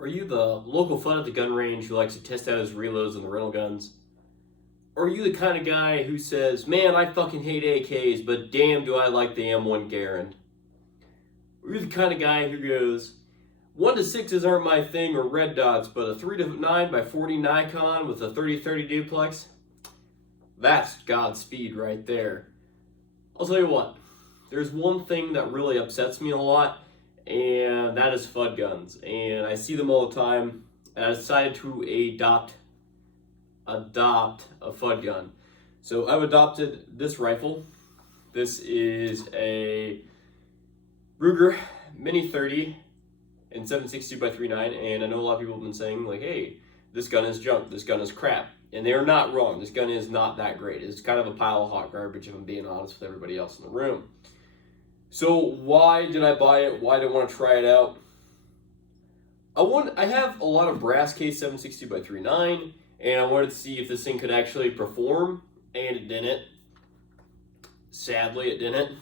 Are you the local fun at the gun range who likes to test out his reloads on the rental guns? Or are you the kind of guy who says, man, I fucking hate AKs, but damn do I like the M1 Garand? Or are you the kind of guy who goes, 1 to 6s aren't my thing or red dots, but a 3 to 9 by 40 Nikon with a 30-30 duplex? That's Godspeed right there. I'll tell you what, there's one thing that really upsets me a lot, and that is FUD guns. And I see them all the time, and I decided to adopt a FUD gun. So I've adopted this rifle. This is a Ruger Mini 30 in 7.62 by 3.9, and I know a lot of people have been saying like, hey, this gun is junk, this gun is crap. And they are not wrong. This gun is not that great. It's kind of a pile of hot garbage if I'm being honest with everybody else in the room. So why did I buy it? Why did I want to try it out? I have a lot of brass case 7.62 by 3.9, and I wanted to see if this thing could actually perform, and it didn't. Sadly, it didn't.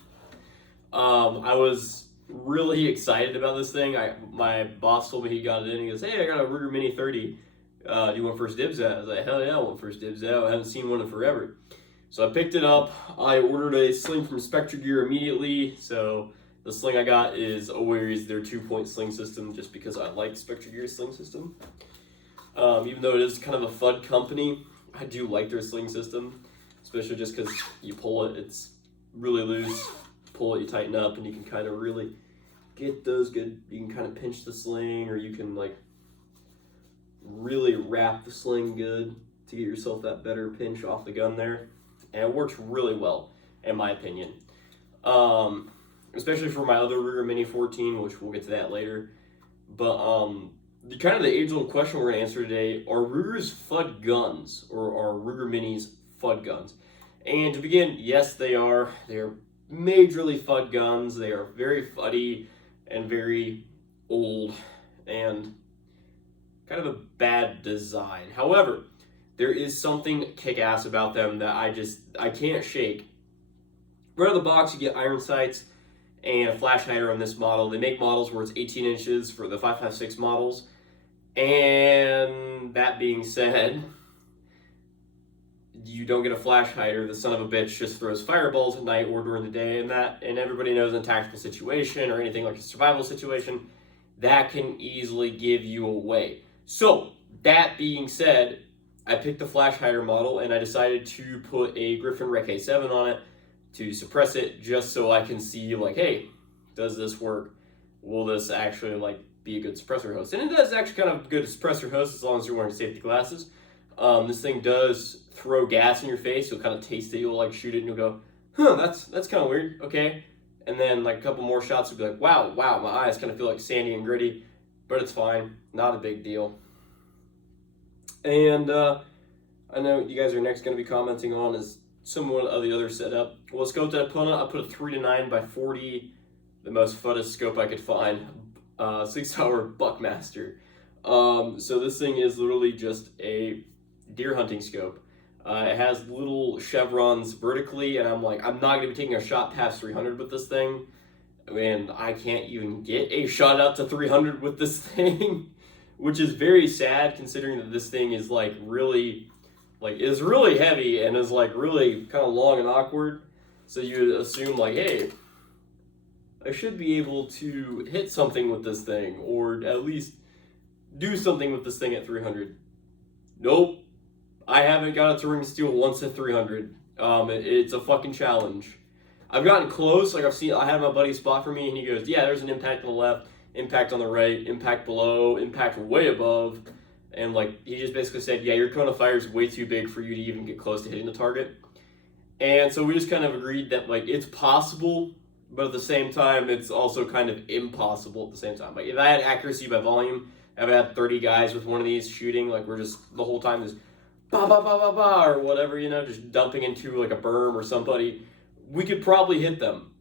I was really excited about this thing. My boss told me he got it in. He goes, hey, I got a Ruger Mini 30. Do you want first dibs at it? I was like, hell yeah, I want first dibs at it. I haven't seen one in forever. So I picked it up. I ordered a sling from Spectra Gear immediately. So the sling I got is always their 2-point sling system, just because I like Spectra Gear's sling system. Even though it is kind of a FUD company, I do like their sling system, especially just because you pull it, it's really loose. Pull it, you tighten up, and you can kind of really get those good. You can kind of pinch the sling, or you can like really wrap the sling good to get yourself that better pinch off the gun there, and it works really well in my opinion, especially for my other Ruger Mini 14, which we'll get to that later. But the age-old question we're going to answer today: are Rugers FUD guns, or are Ruger Minis FUD guns? And to begin, yes, they are. They're majorly FUD guns. They are very FUDdy and very old and kind of a bad design. However, there is something kick-ass about them that I can't shake. Right out of the box, you get iron sights and a flash hider on this model. They make models where it's 18 inches for the 5.56 models. And that being said, you don't get a flash hider. The son of a bitch just throws fireballs at night or during the day, and everybody knows in a tactical situation or anything like a survival situation, that can easily give you away. So, that being said, I picked the flash hider model, and I decided to put a Griffin Rec A7 on it to suppress it, just so I can see, like, hey, does this work? Will this actually, like, be a good suppressor host? And it does actually kind of good suppressor host as long as you're wearing safety glasses. This thing does throw gas in your face. You'll kind of taste it. You'll, like, shoot it, and you'll go, huh, that's kind of weird. Okay. And then, like, a couple more shots will be like, wow, my eyes kind of feel like sandy and gritty. But it's fine. Not a big deal. And I know you guys are next going to be commenting on is somewhat of the other setup. Well, the scope that I put on it, I put a 3 to 9 by 40, the most funnest scope I could find, 6-hour Buckmaster. So this thing is literally just a deer hunting scope. It has little chevrons vertically, and I'm like, I'm not going to be taking a shot past 300 with this thing. And I can't even get a shot out to 300 with this thing, which is very sad considering that this thing is really heavy and is like really kind of long and awkward. So you would assume like, hey, I should be able to hit something with this thing, or at least do something with this thing at 300. Nope, I haven't got it to ring steel once at 300. It's a fucking challenge. I've gotten close, like I had my buddy spot for me, and he goes, yeah, there's an impact on the left, impact on the right, impact below, impact way above, and like, he just basically said, yeah, your cone of fire is way too big for you to even get close to hitting the target. And so we just kind of agreed that like, it's possible, but at the same time, it's also kind of impossible at the same time. Like, if I had accuracy by volume, I've had 30 guys with one of these shooting, like we're just, the whole time just, ba ba ba ba ba, or whatever, just dumping into like a berm or somebody, we could probably hit them.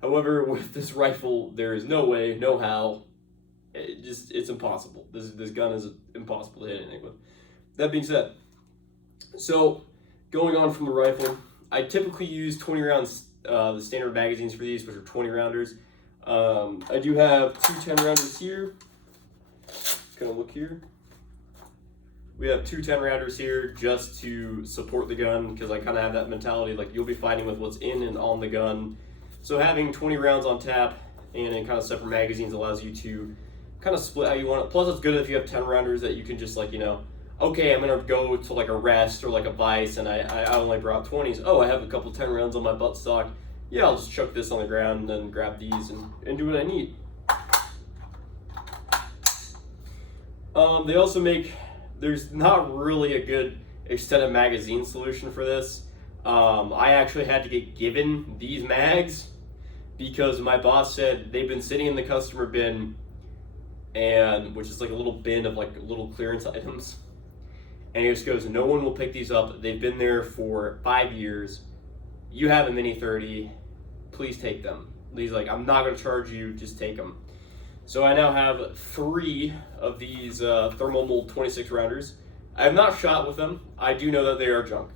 However, with this rifle, there is no way, no how. It's impossible. This gun is impossible to hit anything with. That being said, so going on from the rifle, I typically use 20 rounds, the standard magazines for these, which are 20 rounders. I do have two 10 rounders here. Just kind of look here. We have two 10-rounders here just to support the gun, because I kind of have that mentality, like you'll be fighting with what's in and on the gun. So having 20 rounds on tap and in kind of separate magazines allows you to kind of split how you want it. Plus it's good if you have 10-rounders that you can just like, okay, I'm going to go to like a rest or like a vice and I only brought 20s. Oh, I have a couple 10 rounds on my buttstock. Yeah, I'll just chuck this on the ground and then grab these and do what I need. They also make, there's not really a good extended magazine solution for this. I actually had to get given these mags because my boss said they've been sitting in the customer bin, and which is like a little bin of like little clearance items. And he just goes, no one will pick these up. They've been there for 5 years. You have a Mini 30, please take them. He's like, I'm not gonna charge you, just take them. So I now have 3 of these thermal mold 26 rounders. I have not shot with them. I do know that they are junk.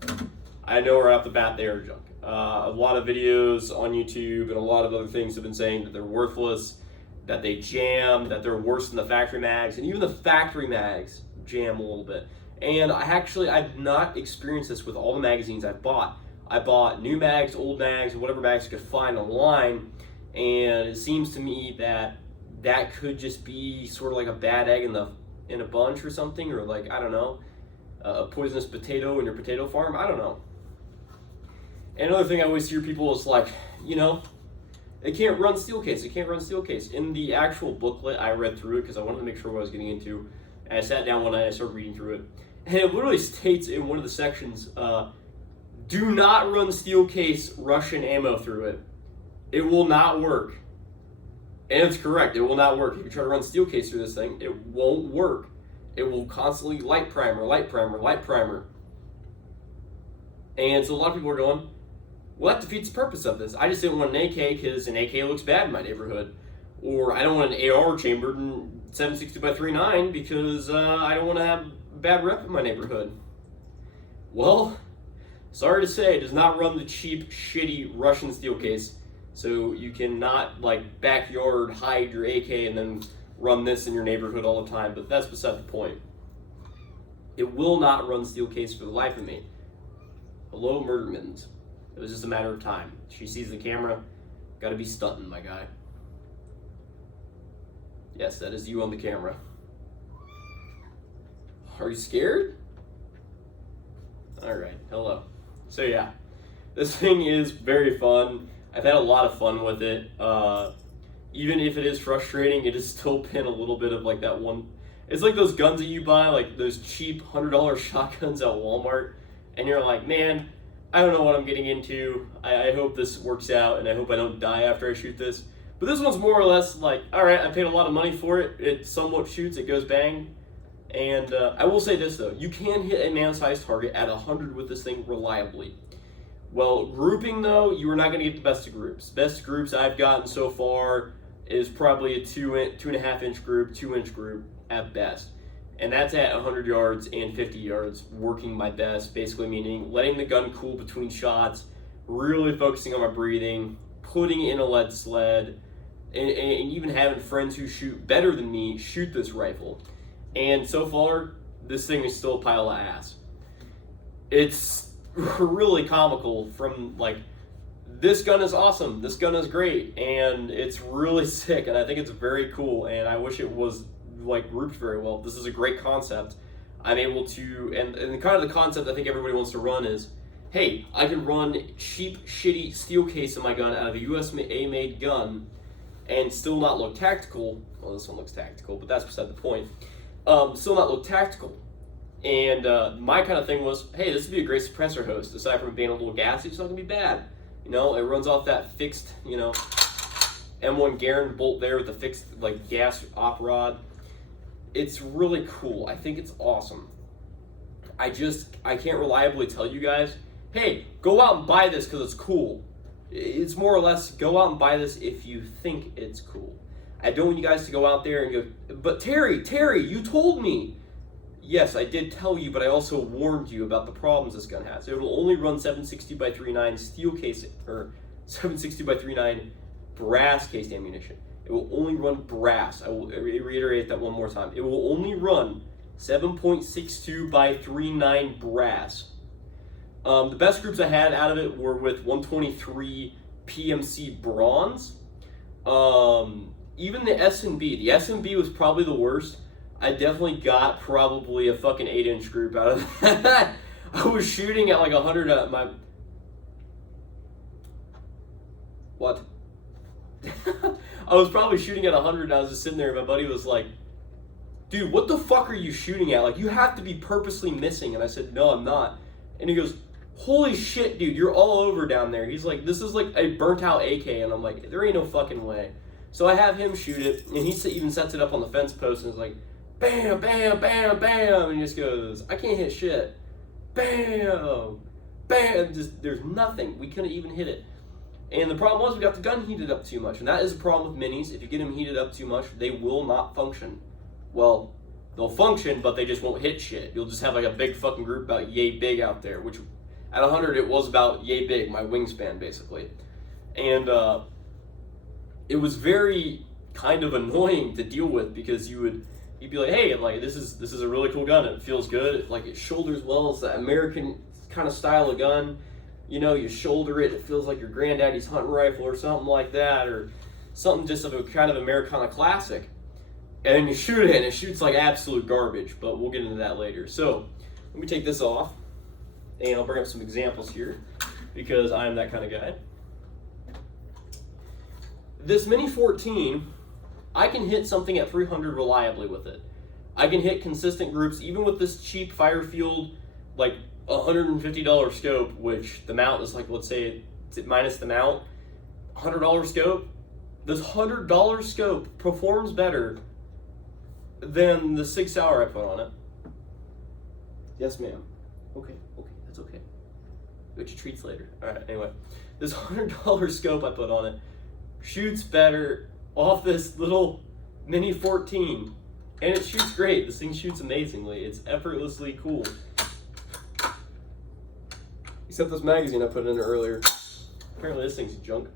I know right off the bat they are junk. A lot of videos on YouTube and a lot of other things have been saying that they're worthless, that they jam, that they're worse than the factory mags, and even the factory mags jam a little bit. And I've not experienced this with all the magazines I've bought. I bought new mags, old mags, whatever mags I could find online, and it seems to me that that could just be sort of like a bad egg in a bunch or something, or like, I don't know, a poisonous potato in your potato farm. I don't know. And another thing I always hear people is like, it can't run steel case. It can't run steel case. In the actual booklet, I read through it because I wanted to make sure what I was getting into. And I sat down one night and I started reading through it. And it literally states in one of the sections, do not run steel case Russian ammo through it. It will not work. And it's correct, it will not work. If you try to run steel case through this thing, it won't work. It will constantly light primer, light primer, light primer. And so a lot of people are going, well, that defeats the purpose of this. I just didn't want an AK because an AK looks bad in my neighborhood. Or I don't want an AR chambered in 7.62x3.9 because I don't want to have a bad rep in my neighborhood. Well, sorry to say, it does not run the cheap, shitty Russian steel case. So you cannot like backyard hide your AK and then run this in your neighborhood all the time, but that's beside the point. It will not run steel case for the life of me. Hello, Murder Mittens. It was just a matter of time. She sees the camera, gotta be stunting, my guy. Yes, that is you on the camera. Are you scared? Alright, hello. So yeah, this thing is very fun. I've had a lot of fun with it. Even if it is frustrating, it has still been a little bit of like that one. It's like those guns that you buy, like those cheap $100 shotguns at Walmart, and you're like, man, I don't know what I'm getting into. I hope this works out, and I hope I don't die after I shoot this. But this one's more or less like, all right, I paid a lot of money for it. It somewhat shoots, it goes bang. And I will say this though, you can hit a man-sized target at 100 with this thing reliably. Well, grouping though, you are not going to get the best of groups. Best groups I've gotten so far is probably a 2.5 inch group, 2 inch group at best. And that's at 100 yards and 50 yards, working my best, basically meaning letting the gun cool between shots, really focusing on my breathing, putting in a lead sled, and even having friends who shoot better than me shoot this rifle. And so far, this thing is still a pile of ass. It's really comical from like, this gun is awesome, this gun is great, and it's really sick, and I think it's very cool, and I wish it was like grouped very well. This is a great concept. I'm able to, and kind of the concept I think everybody wants to run is, hey, I can run cheap, shitty steel case in my gun out of a USA-made gun and still not look tactical. Well, this one looks tactical, but that's beside the point. Still not look tactical. And my kind of thing was, hey, this would be a great suppressor host. Aside from being a little gassy, it's not gonna be bad. It runs off that fixed, M1 Garand bolt there with the fixed like gas op rod. It's really cool. I think it's awesome. I can't reliably tell you guys, hey, go out and buy this because it's cool. It's more or less, go out and buy this if you think it's cool. I don't want you guys to go out there and go, but Terry, you told me. Yes, I did tell you, but I also warned you about the problems this gun has. It will only run 7.62x3.9 steel case, or 7.62x3.9 brass cased ammunition. It will only run brass. I will reiterate that one more time. It will only run 7.62 by 3.9 brass. The best groups I had out of it were with 123 PMC bronze. Even the S&B. The S&B was probably the worst. I definitely got probably a fucking 8-inch group out of that. I was shooting at like 100 at my... What? I was probably shooting at 100 and I was just sitting there and my buddy was like, dude, what the fuck are you shooting at? Like, you have to be purposely missing. And I said, no, I'm not. And he goes, holy shit, dude, you're all over down there. He's like, this is like a burnt out AK. And I'm like, there ain't no fucking way. So I have him shoot it, and he even sets it up on the fence post and is like, bam, bam, bam, bam. And he just goes, I can't hit shit. Bam, bam. Just, there's nothing. We couldn't even hit it. And the problem was we got the gun heated up too much. And that is a problem with minis. If you get them heated up too much, they will not function. Well, they'll function, but they just won't hit shit. You'll just have like a big fucking group about yay big out there, which at 100 it was about yay big, my wingspan basically. And it was very kind of annoying to deal with because you'd be like, hey, like this is a really cool gun. It feels good. Like it shoulders well. It's the American kind of style of gun. You know, you shoulder it. It feels like your granddaddy's hunting rifle or something like that, or something just of a kind of Americana classic. And then you shoot it, and it shoots like absolute garbage. But we'll get into that later. So let me take this off, and I'll bring up some examples here because I'm that kind of guy. This Mini 14, I can hit something at 300 reliably with it. I can hit consistent groups even with this cheap Firefield, like $150 scope, which the mount is like, let's say minus the mount, $100 scope. This $100 scope performs better than the 6 hour I put on it. Yes, ma'am. Okay, that's okay. Get your treats later. All right, anyway, this $100 scope I put on it shoots better off this little Mini 14, and it shoots great. This thing shoots amazingly. It's effortlessly cool. Except this magazine I put in earlier. Apparently this thing's junk.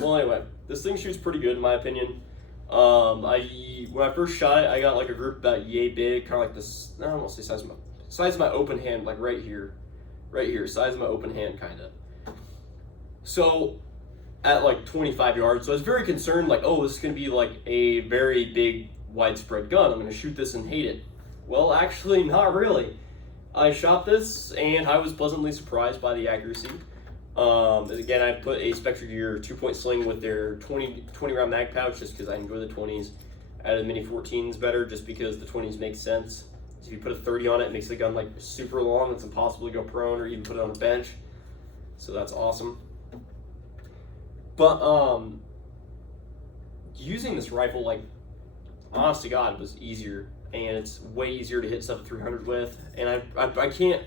Well, anyway, this thing shoots pretty good in my opinion. When I first shot it, I got like a group about yay big, kind of like this. I don't want to say size of my open hand, like right here, size of my open hand, kind of. So at like 25 yards, so I was very concerned, like, oh, this is gonna be like a very big, widespread gun. I'm gonna shoot this and hate it. Well, actually, not really. I shot this and I was pleasantly surprised by the accuracy. Again, I put a Spectre Gear 2-point sling with their 20 round mag pouch just because I enjoy the 20s. I added Mini 14s better just because the 20s make sense. So if you put a 30 on it, it makes the gun like super long. It's impossible to go prone or even put it on a bench. So that's awesome. But using this rifle, like, honest to God, was easier. And it's way easier to hit stuff at 300 with. And I can't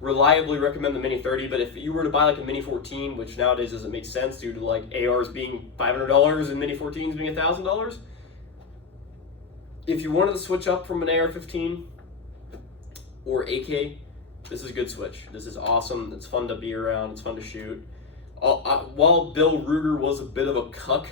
reliably recommend the Mini 30, but if you were to buy like a Mini 14, which nowadays doesn't make sense due to like ARs being $500 and Mini 14s being $1,000, if you wanted to switch up from an AR-15 or AK, this is a good switch. This is awesome. It's fun to be around. It's fun to shoot. While Bill Ruger was a bit of a cuck,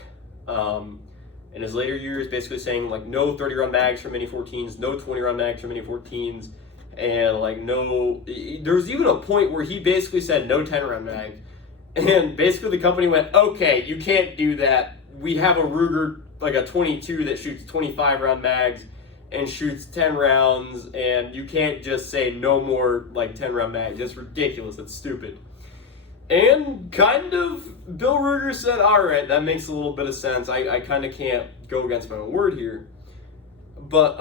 in his later years, basically saying like no 30 round mags for Mini 14s, no 20 round mags for Mini 14s, and like no, there was even a point where he basically said no 10 round mags, and basically the company went, okay, you can't do that. We have a Ruger, like a 22 that shoots 25 round mags and shoots 10 rounds, and you can't just say no more like 10 round mags. That's ridiculous. That's stupid. And kind of, Bill Ruger said, all right, that makes a little bit of sense. I kind of can't go against my own word here. But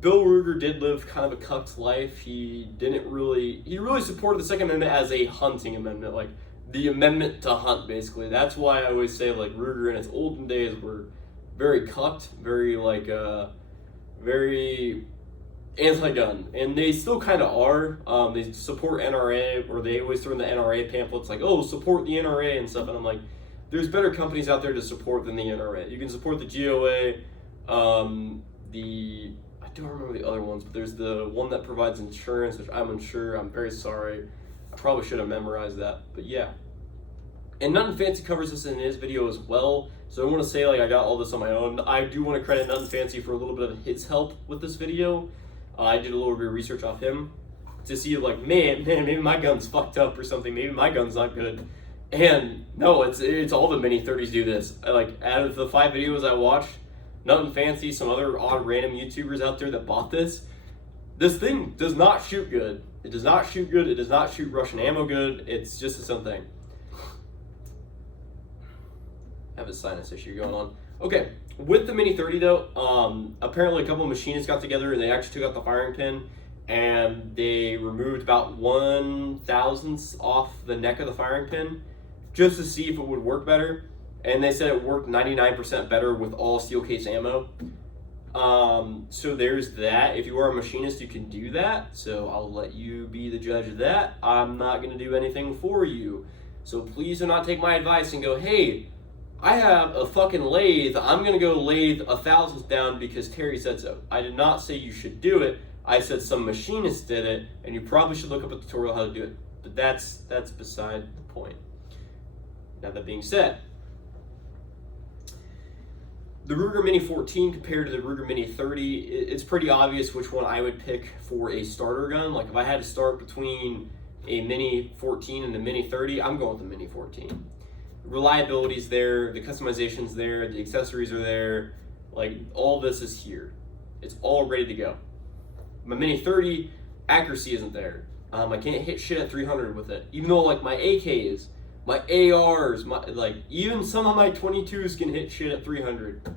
Bill Ruger did live kind of a cucked life. He really supported the Second Amendment as a hunting amendment, like the amendment to hunt, basically. That's why I always say, like, Ruger in its olden days were very cucked, very, like, very anti-gun, and they still kind of are. They support NRA, or they always throw in the NRA pamphlets like, oh, support the NRA and stuff, and I'm like, there's better companies out there to support than the NRA. You can support the GOA, I don't remember the other ones, but there's the one that provides insurance, which I'm unsure. I'm very sorry. I probably should have memorized that, but yeah. And Nothing Fancy covers this in his video as well. So I don't want to say like I got all this on my own. I do want to credit Nothing Fancy for a little bit of his help with this video. I did a little bit of research off him to see like, man, maybe my gun's fucked up or something. Maybe my gun's not good. And no, it's all the Mini 30s do this. Like, out of the 5 videos I watched, Nothing Fancy, some other odd random YouTubers out there that bought this thing does not shoot good. It does not shoot good. It does not shoot Russian ammo good. It's just its own thing. I have a sinus issue going on. Okay, with the Mini 30 though, apparently a couple of machinists got together and they actually took out the firing pin and they removed about 1/1000th off the neck of the firing pin just to see if it would work better. And they said it worked 99% better with all steel case ammo. So there's that. If you are a machinist, you can do that. So I'll let you be the judge of that. I'm not going to do anything for you. So please do not take my advice and go, hey, I have a fucking lathe. I'm going to go lathe 1/1000th down because Terry said so. I did not say you should do it. I said some machinist did it, and you probably should look up a tutorial how to do it. But that's beside the point. Now that being said, the Ruger Mini 14 compared to the Ruger Mini 30, it's pretty obvious which one I would pick for a starter gun. Like if I had to start between a Mini 14 and the Mini 30, I'm going with the Mini 14. Reliability's there, the customization's there, the accessories are there, like all this is here. It's all ready to go. My Mini 30, accuracy isn't there. I can't hit shit at 300 with it, even though like my AKs, my ARs, like even some of my 22s can hit shit at 300.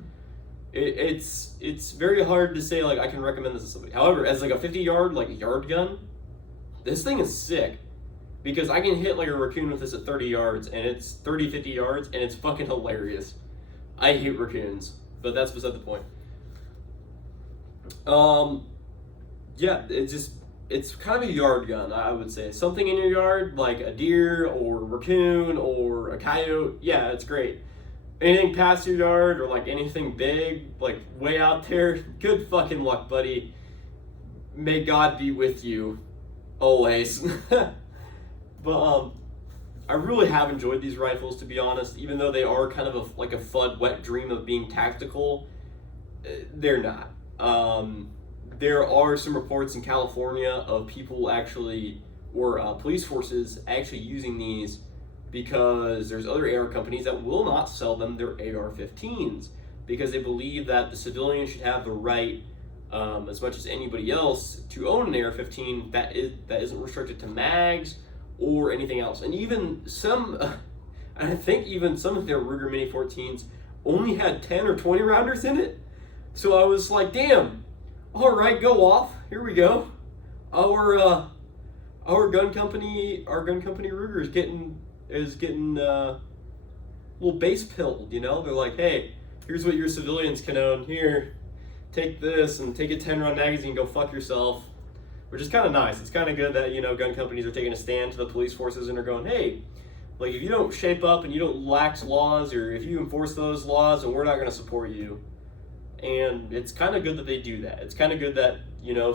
It's very hard to say like I can recommend this to somebody. However, as like a 50-yard like yard gun, this thing is sick because I can hit like a raccoon with this at 30 yards and it's 30, 50 yards and it's fucking hilarious. I hate raccoons, but that's beside the point. Yeah, it's kind of a yard gun, I would say. Something in your yard, like a deer or a raccoon or a coyote, yeah, it's great. Anything past your yard or like anything big, like way out there, good fucking luck, buddy. May God be with you, always. But I really have enjoyed these rifles, to be honest, even though they are kind of like a FUD wet dream of being tactical, they're not. There are some reports in California of people actually, or police forces actually using these because there's other AR companies that will not sell them their AR-15s because they believe that the civilian should have the right, as much as anybody else, to own an AR-15 that isn't restricted to mags or anything else. And even some, I think even some of their Ruger Mini 14s only had 10 or 20 rounders in it. So I was like, damn. All right, go off. Here we go. Our gun company Ruger is getting a little base pilled. You know, they're like, hey, here's what your civilians can own. Here, take this and take a 10-round magazine. Go fuck yourself. Which is kind of nice. It's kind of good that gun companies are taking a stand to the police forces and are going, hey, like if you don't shape up and you don't lax laws, or if you enforce those laws, and we're not going to support you. And it's kind of good that they do that. It's kind of good that,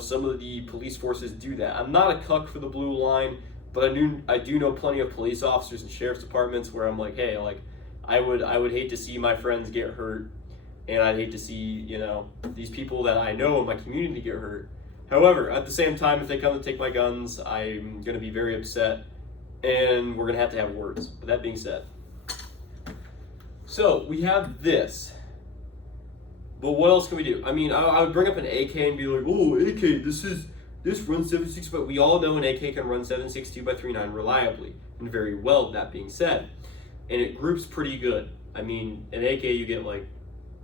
some of the police forces do that. I'm not a cuck for the blue line, but I do know plenty of police officers and sheriff's departments where I'm like, hey, like I would hate to see my friends get hurt, and I'd hate to see, these people that I know in my community get hurt. However, at the same time, if they come to take my guns, I'm going to be very upset, and we're going to have words. But that being said, so we have this. But what else can we do? I mean, I would bring up an AK and be like, oh, AK, this runs 7.62, but we all know an AK can run 7.62 by 3.9 reliably and very well, that being said. And it groups pretty good. I mean, an AK, you get like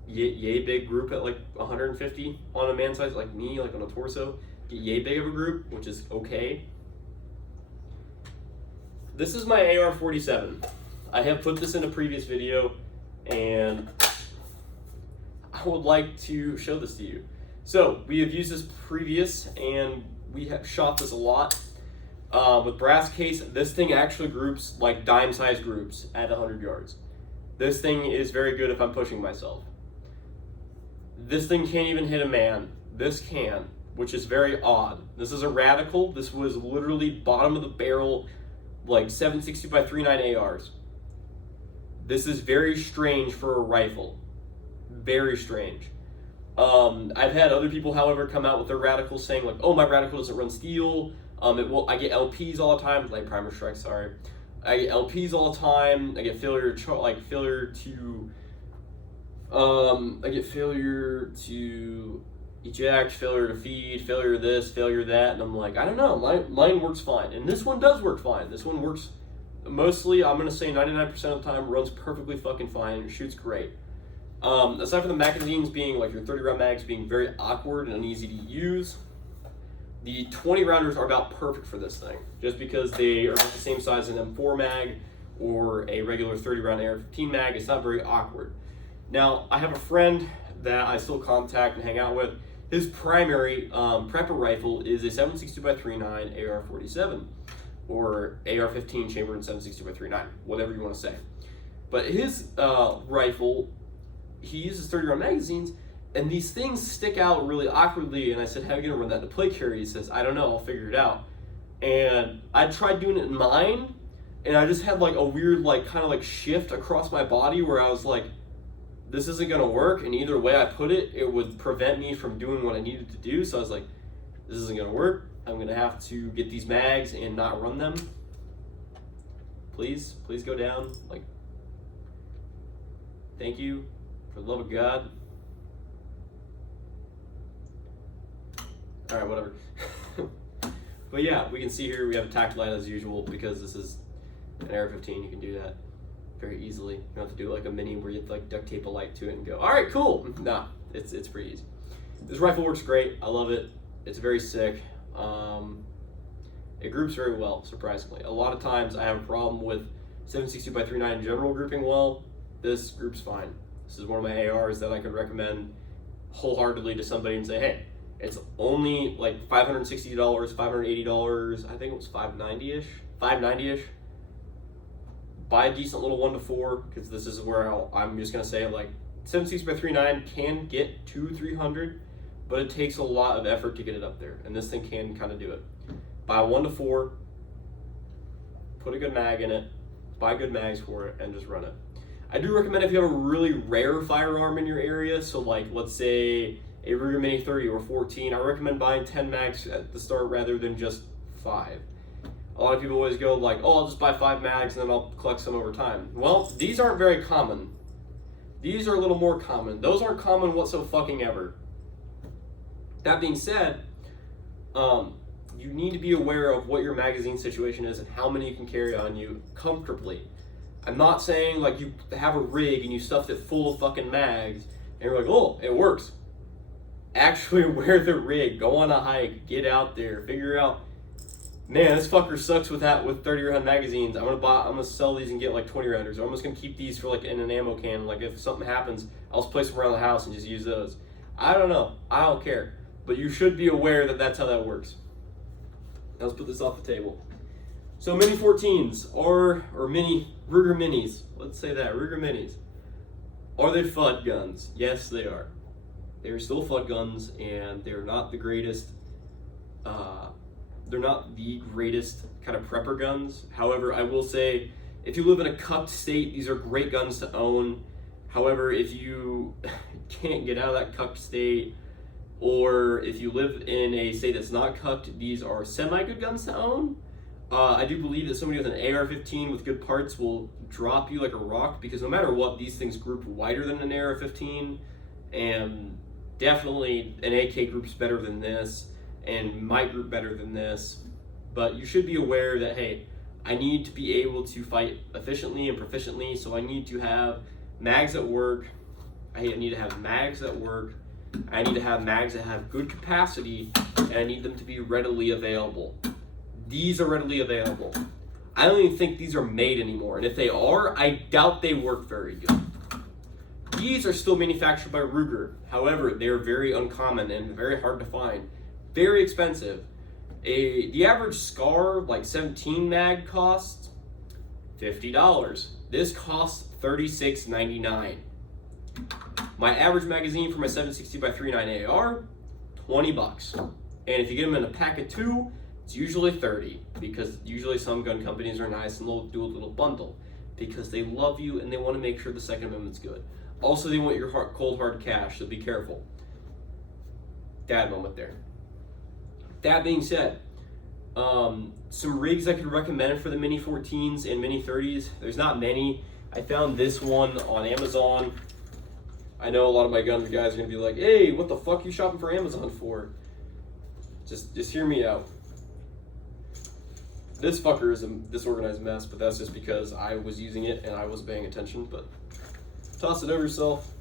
yay big group at like 150 on a man size, like me, like on a torso. Get yay big of a group, which is okay. This is my AR-47. I have put this in a previous video, and I would like to show this to you. So we have used this previous, and we have shot this a lot. With brass case, this thing actually groups like dime size groups at 100 yards. This thing is very good if I'm pushing myself. This thing can't even hit a man. This can, which is very odd. This is a radical. This was literally bottom of the barrel, like 7.62 by 3.9 ARs. This is very strange for a rifle. Very strange. I've had other people, however, come out with their reticle saying like, "Oh, my reticle doesn't run steel." I get LPs all the time, like primer strike. Sorry, I get LPs all the time. I get failure to I get failure to eject, failure to feed, failure this, failure that, and I'm like, I don't know. Mine works fine, and this one does work fine. This one works mostly. I'm gonna say 99% of the time runs perfectly fucking fine and shoots great. Aside from the magazines being like your 30 round mags being very awkward and uneasy to use, the 20 rounders are about perfect for this thing, just because they are about the same size as an M4 mag or a regular 30 round AR-15 mag. It's not very awkward. Now, I have a friend that I still contact and hang out with. His primary prepper rifle is a 7.62x39 AR-47 or AR-15 chambered in 7.62x39, whatever you want to say. But his rifle, he uses 30 round magazines, and these things stick out really awkwardly. And I said, "How are you gonna run that to play carry?" He says, "I don't know, I'll figure it out." And I tried doing it in mine, and I just had like a weird like kind of like shift across my body where I was like, this isn't gonna work, and either way I put it, it would prevent me from doing what I needed to do. So I was like, this isn't gonna work. I'm gonna have to get these mags and not run them. Please go down. Like, thank you, for the love of God. All right, whatever. But yeah, we can see here we have a tact light as usual because this is an AR-15. You can do that very easily. You don't have to do like a mini where you like duct tape a light to it and go, all right, cool. Nah, it's pretty easy. This rifle works great. I love it. It's very sick. It groups very well, surprisingly. A lot of times I have a problem with 7.62x39 in general grouping well. This groups fine. This is one of my ARs that I could recommend wholeheartedly to somebody and say, hey, it's only like $560, $580. I think it was $590-ish. Buy a decent little 1-4, because this is where I'm just gonna say like 7.62x39 can get 200-300, but it takes a lot of effort to get it up there, and this thing can kind of do it. Buy a 1-4, put a good mag in it, buy good mags for it, and just run it. I do recommend if you have a really rare firearm in your area, so like let's say a Ruger Mini 30 or 14, I recommend buying 10 mags at the start rather than just 5. A lot of people always go like, oh, I'll just buy 5 mags and then I'll collect some over time. Well, these aren't very common. These are a little more common. Those aren't common whatsoever. That being said, you need to be aware of what your magazine situation is and how many you can carry on you comfortably. I'm not saying like you have a rig and you stuffed it full of fucking mags and you're like, oh, it works. Actually wear the rig, go on a hike, get out there, figure out, man, this fucker sucks with 30 round magazines. I'm gonna sell these and get like 20 rounders. Or I'm just gonna keep these for like in an ammo can. Like if something happens, I'll just place them around the house and just use those. I don't know. I don't care. But you should be aware that that's how that works. Now let's put this off the table. So Mini 14s or mini Ruger Minis. Let's say that Ruger Minis. Are they FUD guns? Yes, they are. They're still FUD guns, and they're not the greatest. They're not the greatest kind of prepper guns. However, I will say, if you live in a cucked state, these are great guns to own. However, if you can't get out of that cucked state, or if you live in a state that's not cucked, these are semi-good guns to own. I do believe that somebody with an AR-15 with good parts will drop you like a rock, because no matter what, these things group wider than an AR-15, and definitely an AK groups better than this, and might group better than this. But you should be aware that, hey, I need to be able to fight efficiently and proficiently, so I need to have mags that work. I need to have mags that work. I need to have mags that have good capacity, and I need them to be readily available. These are readily available. I don't even think these are made anymore, and if they are, I doubt they work very good. These are still manufactured by Ruger. However, they're very uncommon and very hard to find. Very expensive. The average SCAR, like 17 mag, costs $50. This costs $36.99. My average magazine for my 7.60x39 AR, $20. And if you get them in a pack of 2, it's usually $30, because usually some gun companies are nice and they'll do a little bundle. because they love you and they want to make sure the Second Amendment's good. Also, they want your cold hard cash, so be careful. Dad moment there. That being said, some rigs I could recommend for the Mini 14s and Mini 30s. There's not many. I found this one on Amazon. I know a lot of my gun guys are gonna be like, "Hey, what the fuck are you shopping for Amazon for?" Just hear me out. This fucker is a disorganized mess, but that's just because I was using it and I wasn't paying attention. But toss it over yourself.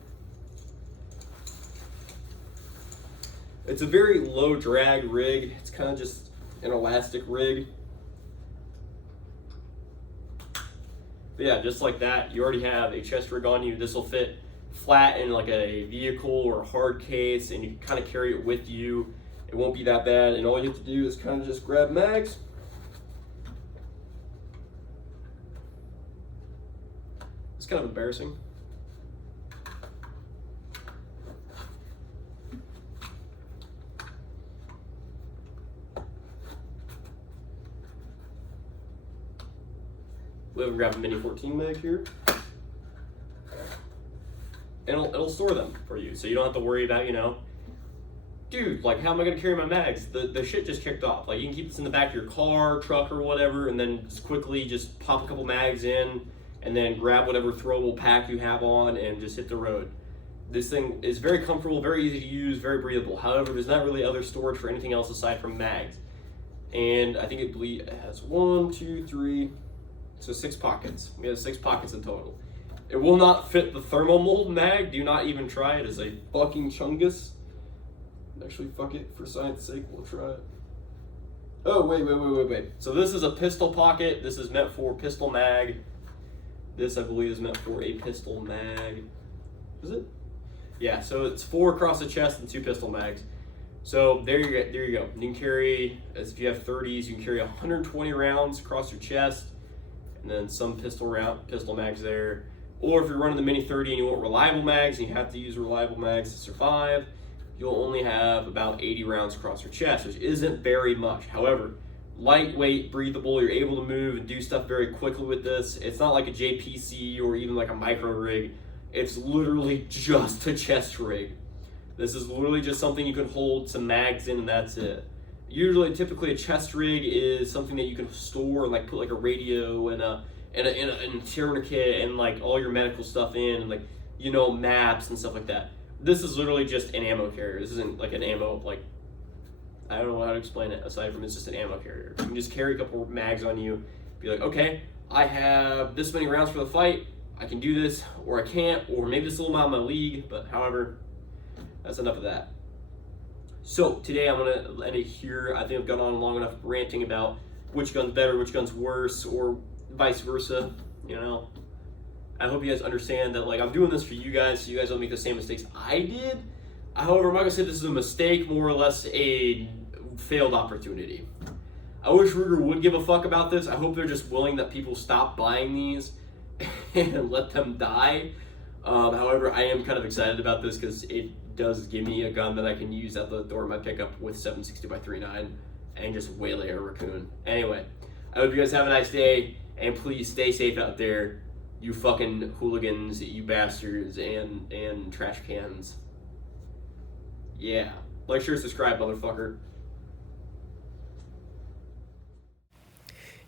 It's a very low drag rig. It's kind of just an elastic rig. But yeah, just like that, you already have a chest rig on you. This will fit flat in like a vehicle or a hard case, and you can kind of carry it with you. It won't be that bad, and all you have to do is kind of just grab mags. It's kind of embarrassing. We haven't grabbed a Mini 14 mag here. And it'll store them for you, so you don't have to worry about, dude, like, how am I gonna carry my mags? The shit just kicked off. Like, you can keep this in the back of your car, truck, or whatever, and then just quickly just pop a couple mags in, and then grab whatever throwable pack you have on and just hit the road. This thing is very comfortable, very easy to use, very breathable. However, there's not really other storage for anything else aside from mags. And I think it has 1, 2, 3, so 6 pockets. We have 6 pockets in total. It will not fit the thermomold mag. Do not even try it. It's a fucking chungus. Actually, fuck it. For science sake, we'll try it. Oh, wait. So this is a pistol pocket. This is meant for pistol mag. This, I believe, is meant for a pistol mag. Is it? Yeah, so it's 4 across the chest and 2 pistol mags. So there you go. You can carry, as if you have 30s, you can carry 120 rounds across your chest, and then some pistol mags there. Or if you're running the Mini 30 and you want reliable mags, and you have to use reliable mags to survive, you'll only have about 80 rounds across your chest, which isn't very much. However, lightweight, breathable, you're able to move and do stuff very quickly with this. It's not like a JPC or even like a micro rig. It's literally just a chest rig. This is literally just something you can hold some mags in and that's it. Typically a chest rig is something that you can store and like put like a radio and a tourniquet and like all your medical stuff in and like, maps and stuff like that. This is literally just an ammo carrier. This isn't like an ammo, like, I don't know how to explain it aside from it's just an ammo carrier. You can just carry a couple of mags on you, be like, okay, I have this many rounds for the fight, I can do this, or I can't, or maybe this little amount of my league, but however, that's enough of that. So today I'm gonna end it here. I think I've gone on long enough ranting about which gun's better, which gun's worse, or vice versa, I hope you guys understand that, like, I'm doing this for you guys, so you guys don't make the same mistakes I did. However, I'm not gonna say this is a mistake, more or less a failed opportunity. I wish Ruger would give a fuck about this. I hope they're just willing that people stop buying these and let them die. However, I am kind of excited about this because it does give me a gun that I can use at the door of my pickup with 7.62x3.9 and just waylay a raccoon. Anyway, I hope you guys have a nice day, and please stay safe out there, you fucking hooligans, you bastards, and trash cans. Yeah. Like, share, subscribe, motherfucker.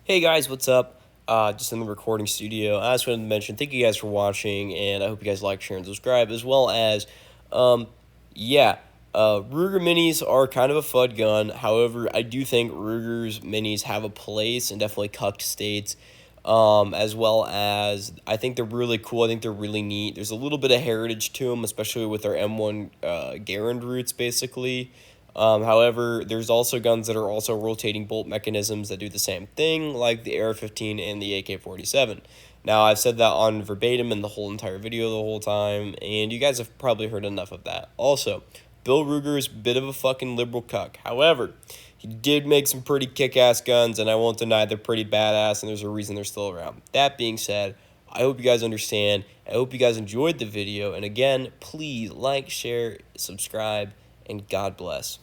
Hey guys, what's up? Just in the recording studio. I just wanted to mention, thank you guys for watching, and I hope you guys like, share, and subscribe, as well as, Ruger Minis are kind of a FUD gun. However, I do think Ruger's Minis have a place in definitely cucked states, as well as I think they're really cool. I think they're really neat. There's a little bit of heritage to them, especially with their M1 Garand roots, basically. However, there's also guns that are also rotating bolt mechanisms that do the same thing, like the AR-15 and the AK-47. Now, I've said that on verbatim in the whole entire video the whole time, and you guys have probably heard enough of that. Also, Bill Ruger is a bit of a fucking liberal cuck. However, he did make some pretty kick-ass guns, and I won't deny they're pretty badass, and there's a reason they're still around. That being said, I hope you guys understand. I hope you guys enjoyed the video, and again, please like, share, subscribe, and God bless.